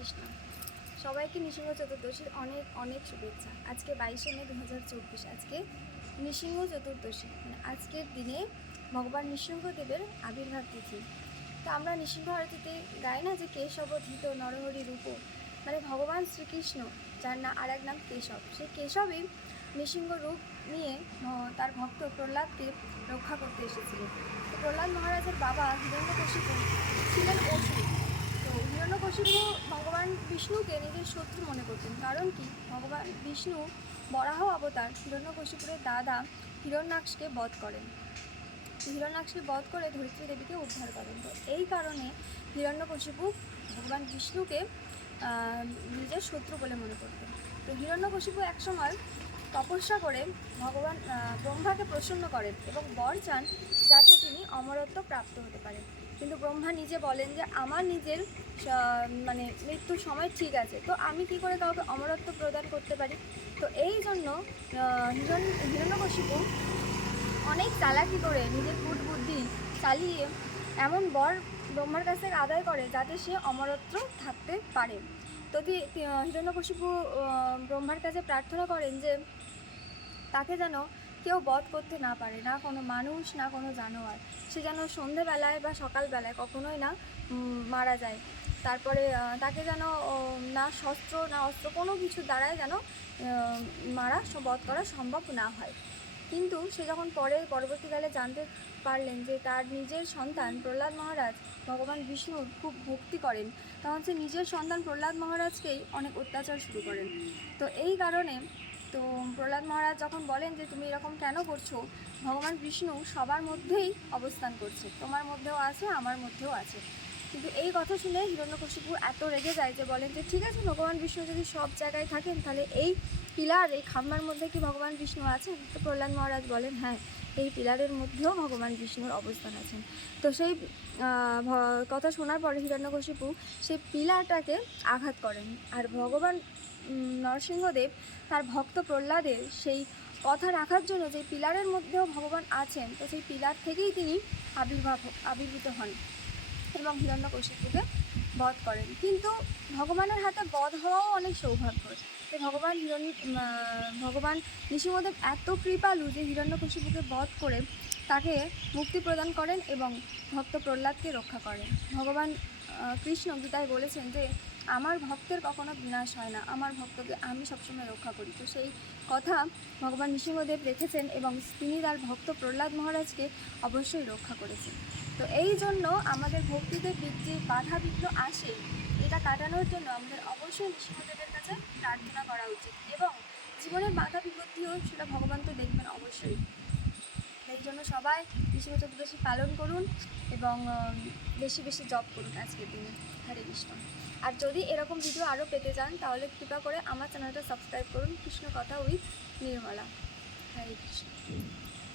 কৃষ্ণ। সবাইকে নৃসিংহ চতুর্দশীর অনেক অনেক শুভেচ্ছা। আজকে 22শে মে 2024। আজকে নৃসিংহ চতুর্দশী, মানে আজকের দিনে ভগবান নৃসিংহদেবের আবির্ভাব তিথি। তো আমরা নৃসিংহ আরতিতে গাই না যে কেশব ধৃত নরহরি রূপ, মানে ভগবান শ্রীকৃষ্ণ যার না আর এক নাম কেশব, সেই কেশবই নৃসিংহ রূপ নিয়ে তার ভক্ত প্রহ্লাদকে রক্ষা করতে এসেছিলেন। তো প্রহ্লাদ মহারাজের বাবা হিরণ্যকশিপু ছিলেন অসুর। তো হিরণ্যকশিপু ভগবান বিষ্ণুকে নিজের শত্রু মনে করতেন। কারণ কি, ভগবান বিষ্ণু বরাহ অবতার হিরণ্যকশিপুরের দাদা হিরণ্যাক্ষকে বধ করেন। হিরণ্যাক্ষকে বধ করে ধরিত্রী দেবীকে উদ্ধার করেন। তো এই কারণে হিরণ্যকশিপু ভগবান বিষ্ণুকে নিজের শত্রু বলে মনে করতেন। তো হিরণ্যকশিপু একসময় তপস্যা করে ভগবান ব্রহ্মাকে প্রসন্ন করেন এবং বর চান যাতে তিনি অমরত্ব প্রাপ্ত হতে পারেন। কিন্তু ব্রহ্মা নিজে বলেন যে আমার নিজের মানে মৃত্যুর সময় ঠিক আছে, তো আমি কি করে কাউকে অমরত্ব প্রদান করতে পারি। তো এই জন্য হিরণ্যকশিপু অনেক চালাকি করে নিজের বুদ্ধি চালিয়ে এমন বর ব্রহ্মার কাছ থেকে আদায় করে যাতে সে অমরত্ব থাকতে পারে। তো হিরণ্যকশিপু ব্রহ্মার কাছে প্রার্থনা করেন যে তাকে যেন কেউ বধ করতে না পারে, না কোনো মানুষ না কোনো জানোয়ার। সে যেন সন্ধেবেলায় বা সকালবেলায় কখনোই না মারা যায়। তারপরে তাকে যেন না শস্ত্র না অস্ত্র কোনো কিছু দ্বারাই যেন বধ করা সম্ভব না হয়। কিন্তু সে যখন পরবর্তীকালে জানতে পারলেন যে তার নিজের সন্তান প্রহ্লাদ মহারাজ ভগবান বিষ্ণুর খুব ভক্তি করেন, তখন সে নিজের সন্তান প্রহ্লাদ মহারাজকেই অনেক অত্যাচার শুরু করেন। তো এই কারণে তো প্রহ্লাদ মহারাজ যখন বলেন যে তুমি এরকম কেন করছো, ভগবান বিষ্ণু সবার মধ্যেই অবস্থান করছে, তোমার মধ্যেও আছে আমার মধ্যেও আছে। কিন্তু এই কথা শুনে হিরণ্যকশিপু এত রেগে যায় যে বলেন যে ঠিক আছে, ভগবান বিষ্ণু যদি সব জায়গায় থাকেন তাহলে এই পিলার এই খাম্বার মধ্যে কি ভগবান বিষ্ণু আছেন? তো প্রহ্লাদ মহারাজ বলেন হ্যাঁ, এই পিলারের মধ্যেও ভগবান বিষ্ণুর অবস্থান আছেন। তো সেই কথা শোনার পরে হিরণ্যকশিপু সেই পিলারটাকে আঘাত করেন, আর ভগবান নরসিংহদেব তার ভক্ত প্রহ্লাদের সেই কথা রাখার জন্য যে পিলারের মধ্যেও ভগবান আছেন, তো সেই পিলার থেকেই তিনি আবির্ভূত হন এবং হিরণ্যকশিপুকে বধ করেন। কিন্তু ভগবানের হাতে বধ হওয়াও অনেক সৌভাগ্যর। যে ভগবান নৃসিংহদেব এত কৃপালু যে হিরণ্যকশিপুকে বধ করে তাকে মুক্তি প্রদান করেন এবং ভক্ত প্রহ্লাদকে রক্ষা করেন। ভগবান কৃষ্ণ গীতায় বলেছেন যে আমার ভক্তের কখনো বিনাশ হয় না, আমার ভক্তকে আমি সবসময় রক্ষা করি। তো সেই কথা ভগবান নৃসিংহদেব রেখেছেন এবং তিনি তার ভক্ত প্রহ্লাদ মহারাজকে অবশ্যই রক্ষা করেছেন। তো এই জন্য আমাদের ভক্তিতে যে বাধা বিঘ্ন আসে, এটা কাটানোর জন্য আমাদের অবশ্যই নৃসিংহদেবের কাছে প্রার্থনা করা উচিত এবং জীবনের বাধা বিপত্তিও সেটা ভগবান তো দেখবেন অবশ্যই। এই জন্য সবাই নৃসিংহ চতুর্দশী পালন করুন এবং বেশি বেশি জপ করুন আজকের দিনে। হরে কৃষ্ণ। আর যদি এরকম ভিডিও আরও পেতে চান তাহলে কৃপা করে আমার চ্যানেলটা সাবস্ক্রাইব করুন, কৃষ্ণ কথা উইথ নির্মলা। হরে কৃষ্ণ।